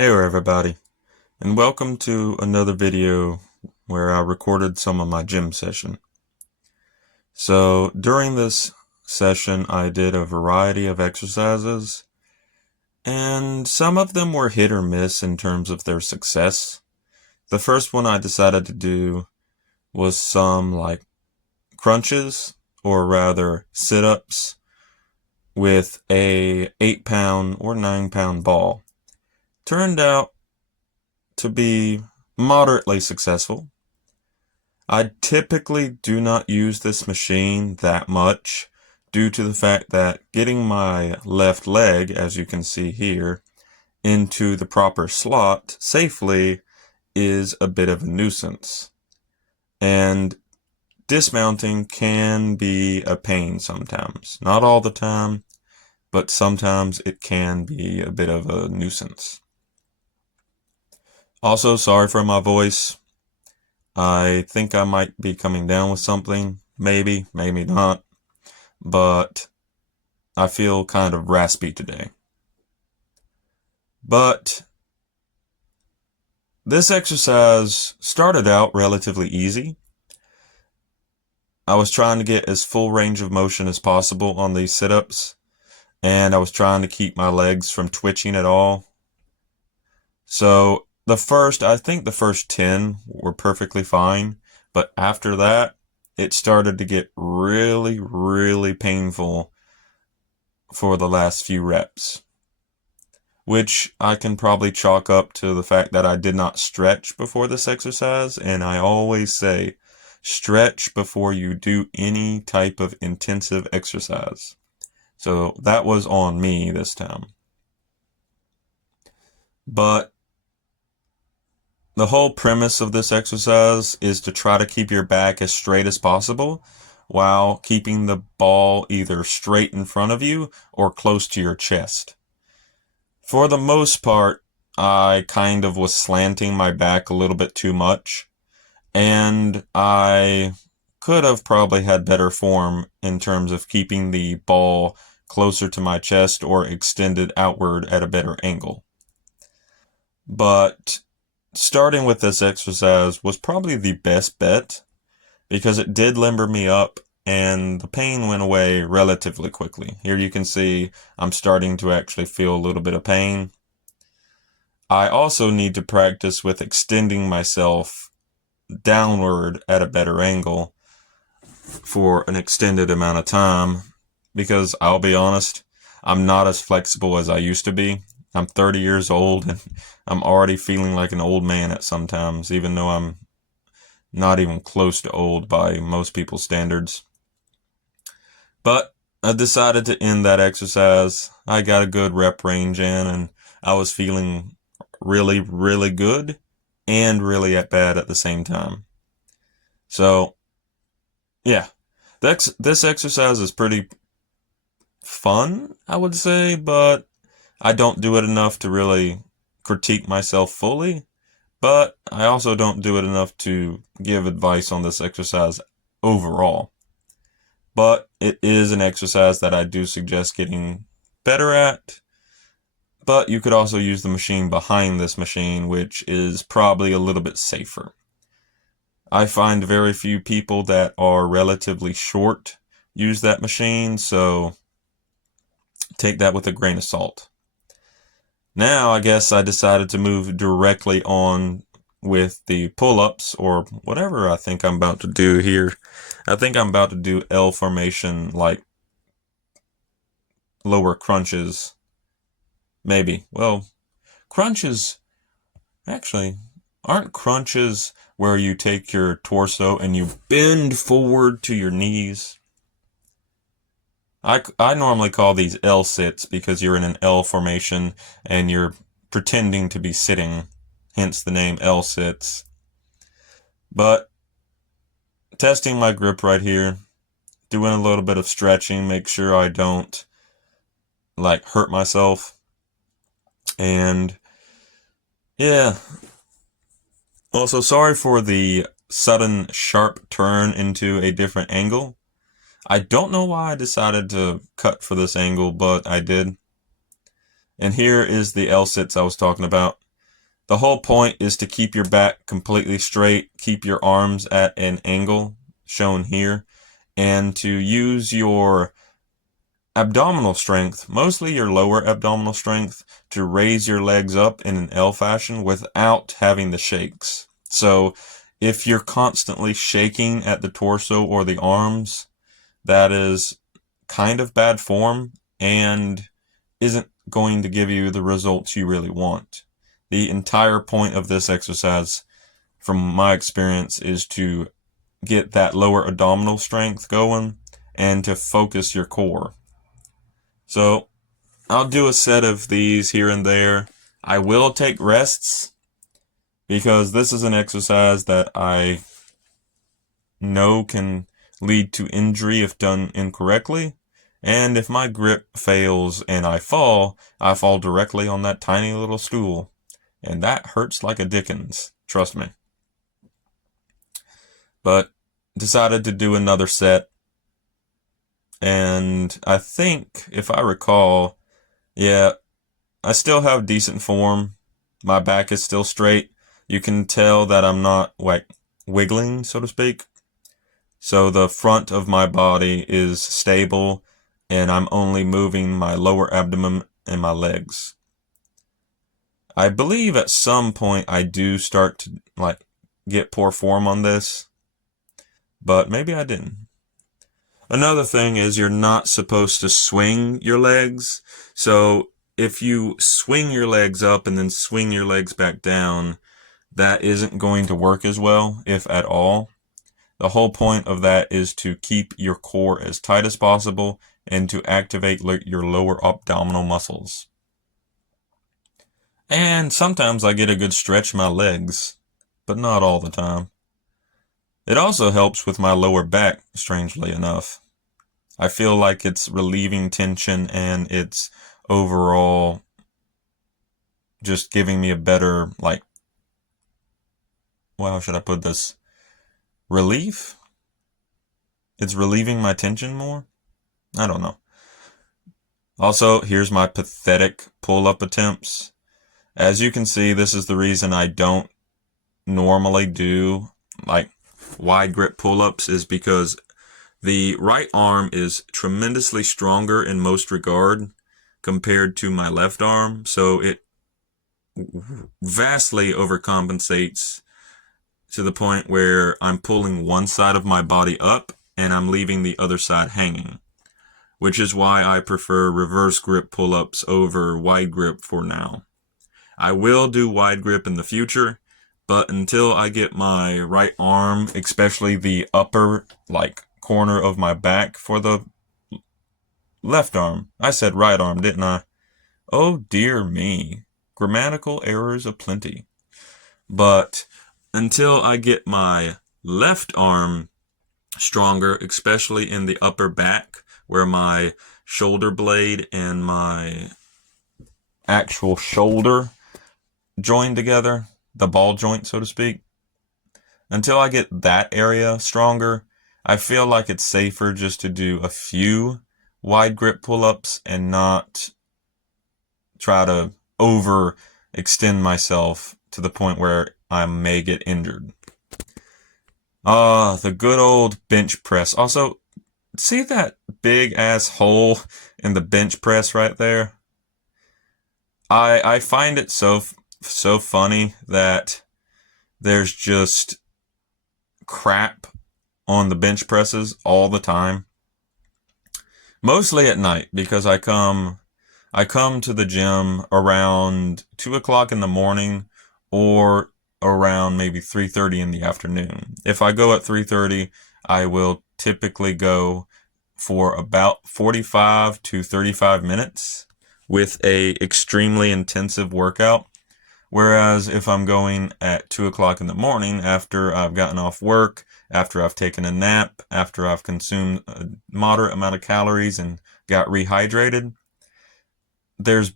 Hey there everybody, and welcome to another video where I recorded some of my gym session. So during this session I did a variety of exercises, and some of them were hit or miss in terms of their success. The first one I decided to do was some like crunches, or rather sit-ups, with a 8-pound or 9-pound ball. Turned out to be moderately successful. I typically do not use this machine that much due to the fact that getting my left leg, as you can see here, into the proper slot safely is a bit of a nuisance. And dismounting can be a pain sometimes. Not all the time, but sometimes it can be a bit of a nuisance. Also, sorry for my voice. I think I might be coming down with something. Maybe, maybe not. But I feel kind of raspy today. But this exercise started out relatively easy. I was trying to get as full range of motion as possible on these sit-ups, and I was trying to keep my legs from twitching at all. So I think the first 10 were perfectly fine, but after that, it started to get really, really painful for the last few reps, which I can probably chalk up to the fact that I did not stretch before this exercise, and I always say, stretch before you do any type of intensive exercise. So that was on me this time. But the whole premise of this exercise is to try to keep your back as straight as possible while keeping the ball either straight in front of you or close to your chest. For the most part, I kind of was slanting my back a little bit too much, and I could have probably had better form in terms of keeping the ball closer to my chest or extended outward at a better angle. But starting with this exercise was probably the best bet because it did limber me up and the pain went away relatively quickly. Here you can see I'm starting to actually feel a little bit of pain. I also need to practice with extending myself downward at a better angle for an extended amount of time because I'll be honest, I'm not as flexible as I used to be. I'm 30 years old and I'm already feeling like an old man at sometimes, even though I'm not even close to old by most people's standards. But I decided to end that exercise. I got a good rep range in and I was feeling really, really good and really bad at the same time. So, yeah, this exercise is pretty fun, I would say, but I don't do it enough to really critique myself fully, but I also don't do it enough to give advice on this exercise overall. But it is an exercise that I do suggest getting better at. But you could also use the machine behind this machine, which is probably a little bit safer. I find very few people that are relatively short use that machine, so take that with a grain of salt. Now, I guess I decided to move directly on with the pull-ups or whatever I think I'm about to do here. I think I'm about to do L formation, like lower crunches. Maybe. Well, crunches, actually, aren't crunches where you take your torso and you bend forward to your knees? I normally call these L sits because you're in an L formation and you're pretending to be sitting, hence the name L sits. But testing my grip right here, doing a little bit of stretching, make sure I don't like hurt myself. And yeah, also sorry for the sudden sharp turn into a different angle. I don't know why I decided to cut for this angle, but I did. And here is the L-sits I was talking about. The whole point is to keep your back completely straight, keep your arms at an angle shown here, and to use your abdominal strength, mostly your lower abdominal strength, to raise your legs up in an L fashion without having the shakes. So if you're constantly shaking at the torso or the arms, that is kind of bad form and isn't going to give you the results you really want. The entire point of this exercise, from my experience, is to get that lower abdominal strength going and to focus your core. So I'll do a set of these here and there. I will take rests because this is an exercise that I know can lead to injury if done incorrectly. And if my grip fails and I fall directly on that tiny little stool. And that hurts like a dickens, trust me. But decided to do another set. And I think, if I recall, yeah, I still have decent form. My back is still straight. You can tell that I'm not like wiggling, so to speak. So the front of my body is stable and I'm only moving my lower abdomen and my legs. I believe at some point I do start to like get poor form on this, but maybe I didn't. Another thing is you're not supposed to swing your legs. So if you swing your legs up and then swing your legs back down, that isn't going to work as well, if at all. The whole point of that is to keep your core as tight as possible and to activate your lower abdominal muscles. And sometimes I get a good stretch in my legs, but not all the time. It also helps with my lower back, strangely enough. I feel like it's relieving tension and it's overall just giving me a better, like, well, how should I put this? Relief? It's relieving my tension more? I don't know. Also, here's my pathetic pull-up attempts. As you can see, this is the reason I don't normally do like wide grip pull-ups, is because the right arm is tremendously stronger in most regard compared to my left arm, so it vastly overcompensates to the point where I'm pulling one side of my body up and I'm leaving the other side hanging, which is why I prefer reverse grip pull-ups over wide grip for now. I will do wide grip in the future, but until I get my right arm, especially the upper like corner of my back for the left arm. I said right arm, didn't I? Oh dear me. Grammatical errors aplenty. But until I get my left arm stronger, especially in the upper back where my shoulder blade and my actual shoulder join together, the ball joint, so to speak. Until I get that area stronger, I feel like it's safer just to do a few wide grip pull-ups and not try to overextend myself to the point where I may get injured. The good old bench press. Also, see that big ass hole in the bench press right there? I find it so funny that there's just crap on the bench presses all the time. Mostly at night, because I come to the gym around 2 o'clock in the morning or around maybe 3:30 in the afternoon. If I go at 3:30, I will typically go for about 45 to 35 minutes with a extremely intensive workout. Whereas if I'm going at 2 o'clock in the morning after I've gotten off work, after I've taken a nap, after I've consumed a moderate amount of calories and got rehydrated, there's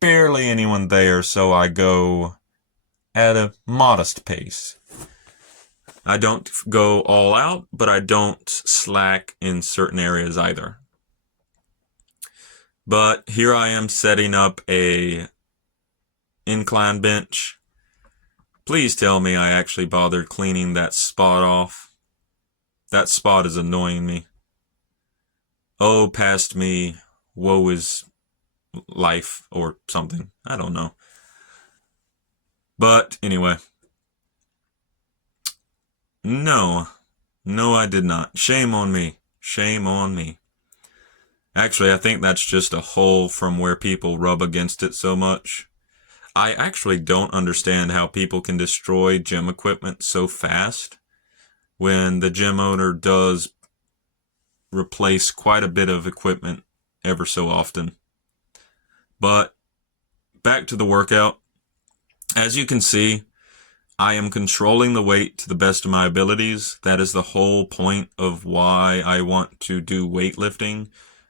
barely anyone there, so I go at a modest pace. I don't go all out, but I don't slack in certain areas either. But here I am setting up a incline bench. Please tell me I actually bothered cleaning that spot off. That spot is annoying me. Oh, past me, woe is life or something. I don't know. But anyway. No, I did not. Shame on me. Shame on me. Actually, I think that's just a hole from where people rub against it so much. I actually don't understand how people can destroy gym equipment so fast when the gym owner does replace quite a bit of equipment ever so often. But back to the workout. As you can see, I am controlling the weight to the best of my abilities. That is the whole point of why I want to do weightlifting.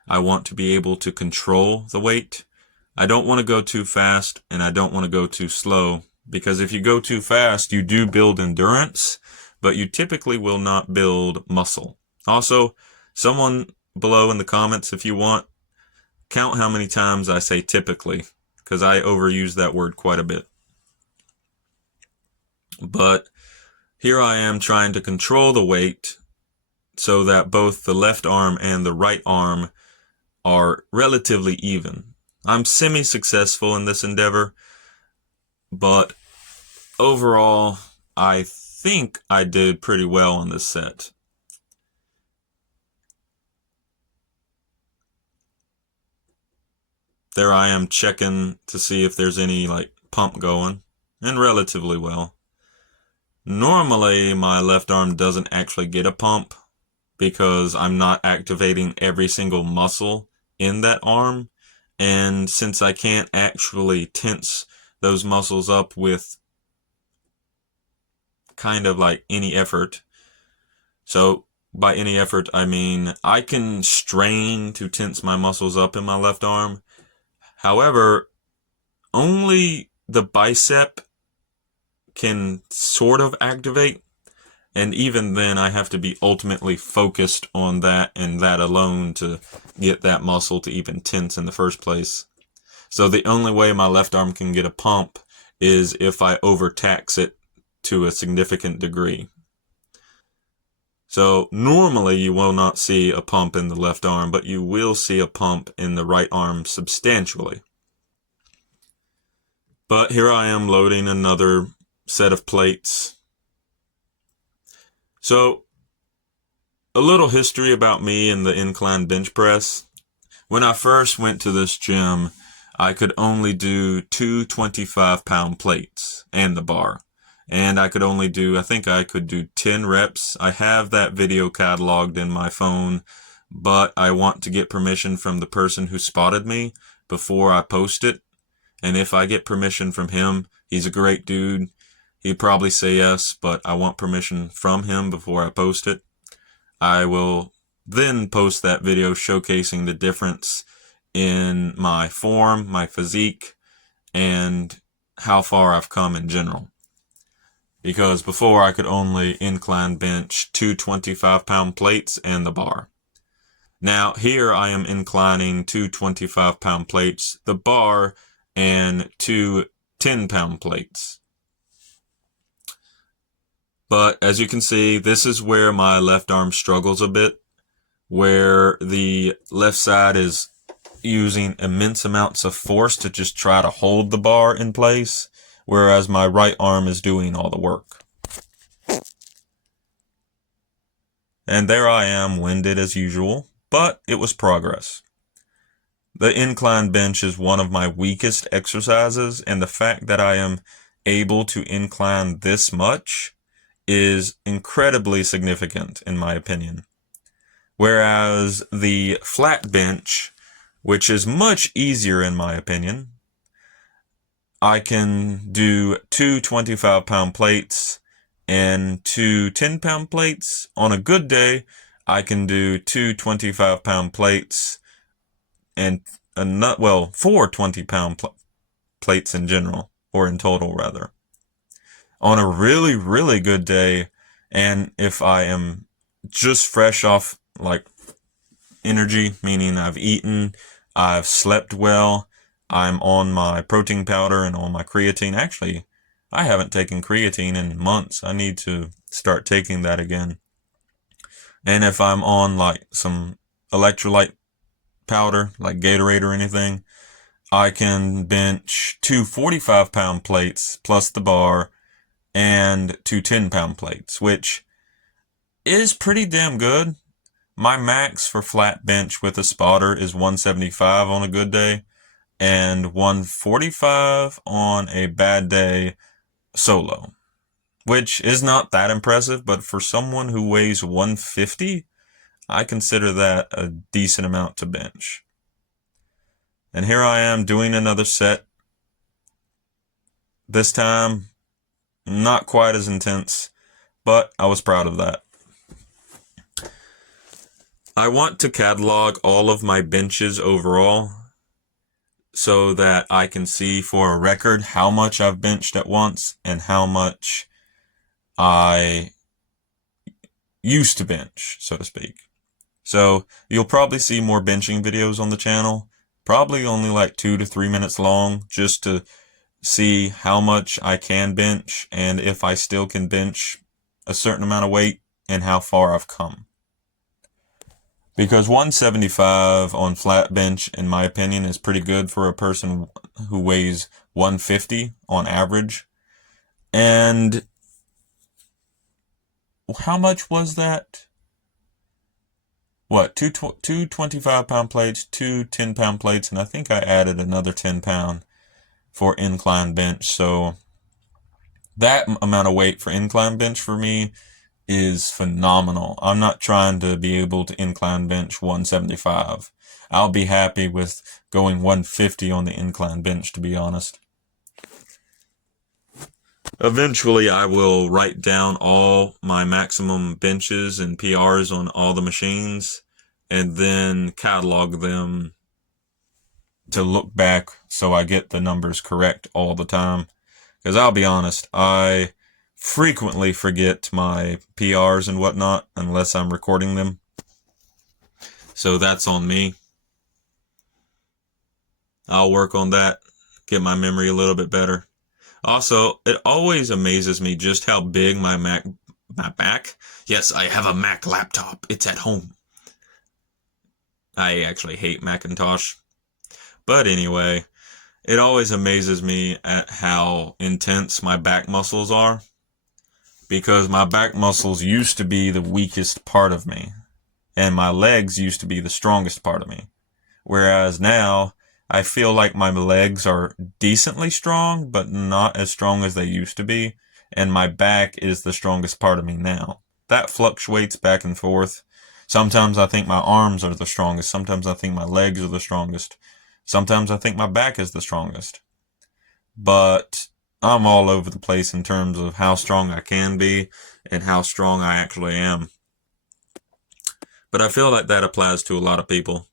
I want to be able to control the weight. I don't want to go too fast and I don't want to go too slow, because if you go too fast, you do build endurance, but you typically will not build muscle. Also, someone below in the comments, if you want, count how many times I say typically, because I overuse that word quite a bit. But here I am trying to control the weight so that both the left arm and the right arm are relatively even. I'm semi-successful in this endeavor, but overall, I think I did pretty well on this set. There I am checking to see if there's any pump going, and relatively well. Normally, my left arm doesn't actually get a pump because I'm not activating every single muscle in that arm. And since I can't actually tense those muscles up with kind of any effort, so by any effort, I mean I can strain to tense my muscles up in my left arm. However, only the bicep can sort of activate. And even then, I have to be ultimately focused on that and that alone to get that muscle to even tense in the first place. So the only way my left arm can get a pump is if I overtax it to a significant degree. So normally you will not see a pump in the left arm, but you will see a pump in the right arm substantially. But here I am loading another set of plates. So, a little history about me and the incline bench press. When I first went to this gym, I could only do two 25-pound plates and the bar. And I could only do, I think I could do 10 reps. I have that video cataloged in my phone, but I want to get permission from the person who spotted me before I post it. And if I get permission from him, he's a great dude. He'd probably say yes, but I want permission from him before I post it. I will then post that video showcasing the difference in my form, my physique, and how far I've come in general. Because before I could only incline bench two 25-pound plates and the bar. Now here I am inclining two 25-pound plates, the bar, and two 10-pound plates. But as you can see, this is where my left arm struggles a bit, where the left side is using immense amounts of force to just try to hold the bar in place, whereas my right arm is doing all the work. And there I am, winded as usual, but it was progress. The incline bench is one of my weakest exercises, and the fact that I am able to incline this much is incredibly significant in my opinion. Whereas the flat bench, which is much easier in my opinion, I can do two 25-pound plates and two 10-pound plates. On a good day, I can do two 25-pound plates and four 20-pound plates in general, or in total rather. On a really, really good day, and if I am just fresh off energy, meaning I've eaten, I've slept well, I'm on my protein powder and on my creatine. Actually, I haven't taken creatine in months. I need to start taking that again. And if I'm on like some electrolyte powder, like Gatorade or anything, I can bench two 45-pound plates plus the bar and two 10-pound plates, which is pretty damn good. My max for flat bench with a spotter is 175 on a good day and 145 on a bad day solo, which is not that impressive, but for someone who weighs 150, I consider that a decent amount to bench. And here I am doing another set. This time, not quite as intense, but I was proud of that. I want to catalog all of my benches overall so that I can see for a record how much I've benched at once and how much I used to bench, so to speak. So you'll probably see more benching videos on the channel, probably only like 2 to 3 minutes long, just to see how much I can bench and if I still can bench a certain amount of weight and how far I've come. Because 175 on flat bench, in my opinion, is pretty good for a person who weighs 150 on average. And how much was that? What, two 25-pound plates, two 10-pound plates, and I think I added another 10-pound for incline bench. So that amount of weight for incline bench for me is phenomenal. I'm not trying to be able to incline bench 175. I'll be happy with going 150 on the incline bench, to be honest. Eventually, I will write down all my maximum benches and PRs on all the machines and then catalog them to look back so I get the numbers correct all the time. Because I'll be honest, I frequently forget my PRs and whatnot unless I'm recording them. So that's on me. I'll work on that, get my memory a little bit better. Also, it always amazes me just how big my Mac. Yes, I have a Mac laptop. It's at home. I actually hate Macintosh. But anyway, it always amazes me at how intense my back muscles are. Because my back muscles used to be the weakest part of me. And my legs used to be the strongest part of me. Whereas now, I feel like my legs are decently strong, but not as strong as they used to be, and my back is the strongest part of me now. That fluctuates back and forth. Sometimes I think my arms are the strongest, sometimes I think my legs are the strongest, sometimes I think my back is the strongest. But I'm all over the place in terms of how strong I can be and how strong I actually am. But I feel like that applies to a lot of people.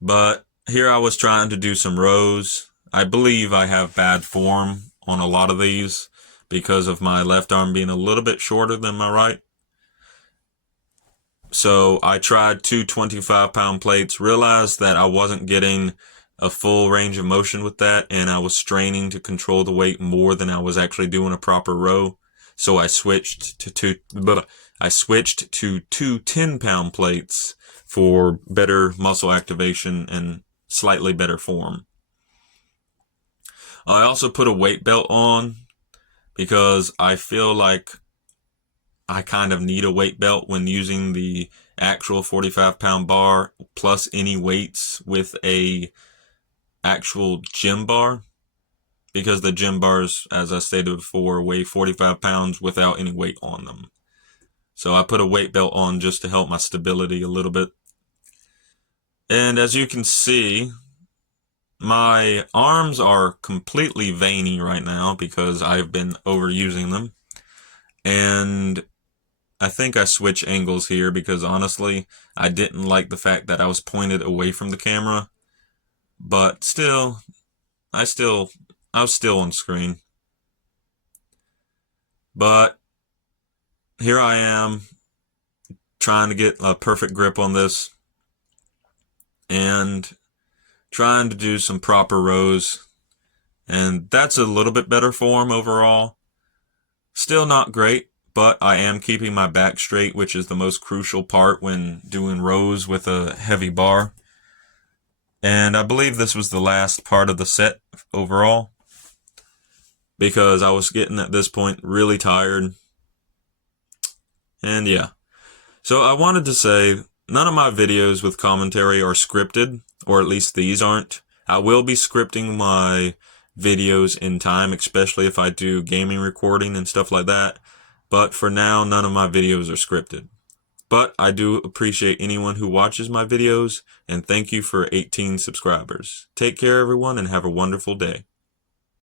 But here I was trying to do some rows. I believe I have bad form on a lot of these because of my left arm being a little bit shorter than my right. So I tried two 25-pound plates, realized that I wasn't getting a full range of motion with that, and I was straining to control the weight more than I was actually doing a proper row. So I switched to two 10-pound plates for better muscle activation and slightly better form. I also put a weight belt on because I feel like I kind of need a weight belt when using the actual 45-pound bar plus any weights with a actual gym bar, because the gym bars, as I stated before, weigh 45 pounds without any weight on them. So I put a weight belt on just to help my stability a little bit. And as you can see, my arms are completely veiny right now because I've been overusing them. And I think I switch angles here because honestly, I didn't like the fact that I was pointed away from the camera. But still, I was still on screen. But here I am trying to get a perfect grip on this. And trying to do some proper rows, and that's a little bit better form overall. Still not great, but I am keeping my back straight, which is the most crucial part when doing rows with a heavy bar. And I believe this was the last part of the set overall, because I was getting at this point really tired. And yeah. So I wanted to say, none of my videos with commentary are scripted, or at least these aren't. I will be scripting my videos in time, especially if I do gaming recording and stuff like that. But for now, none of my videos are scripted. But I do appreciate anyone who watches my videos, and thank you for 18 subscribers. Take care, everyone, and have a wonderful day.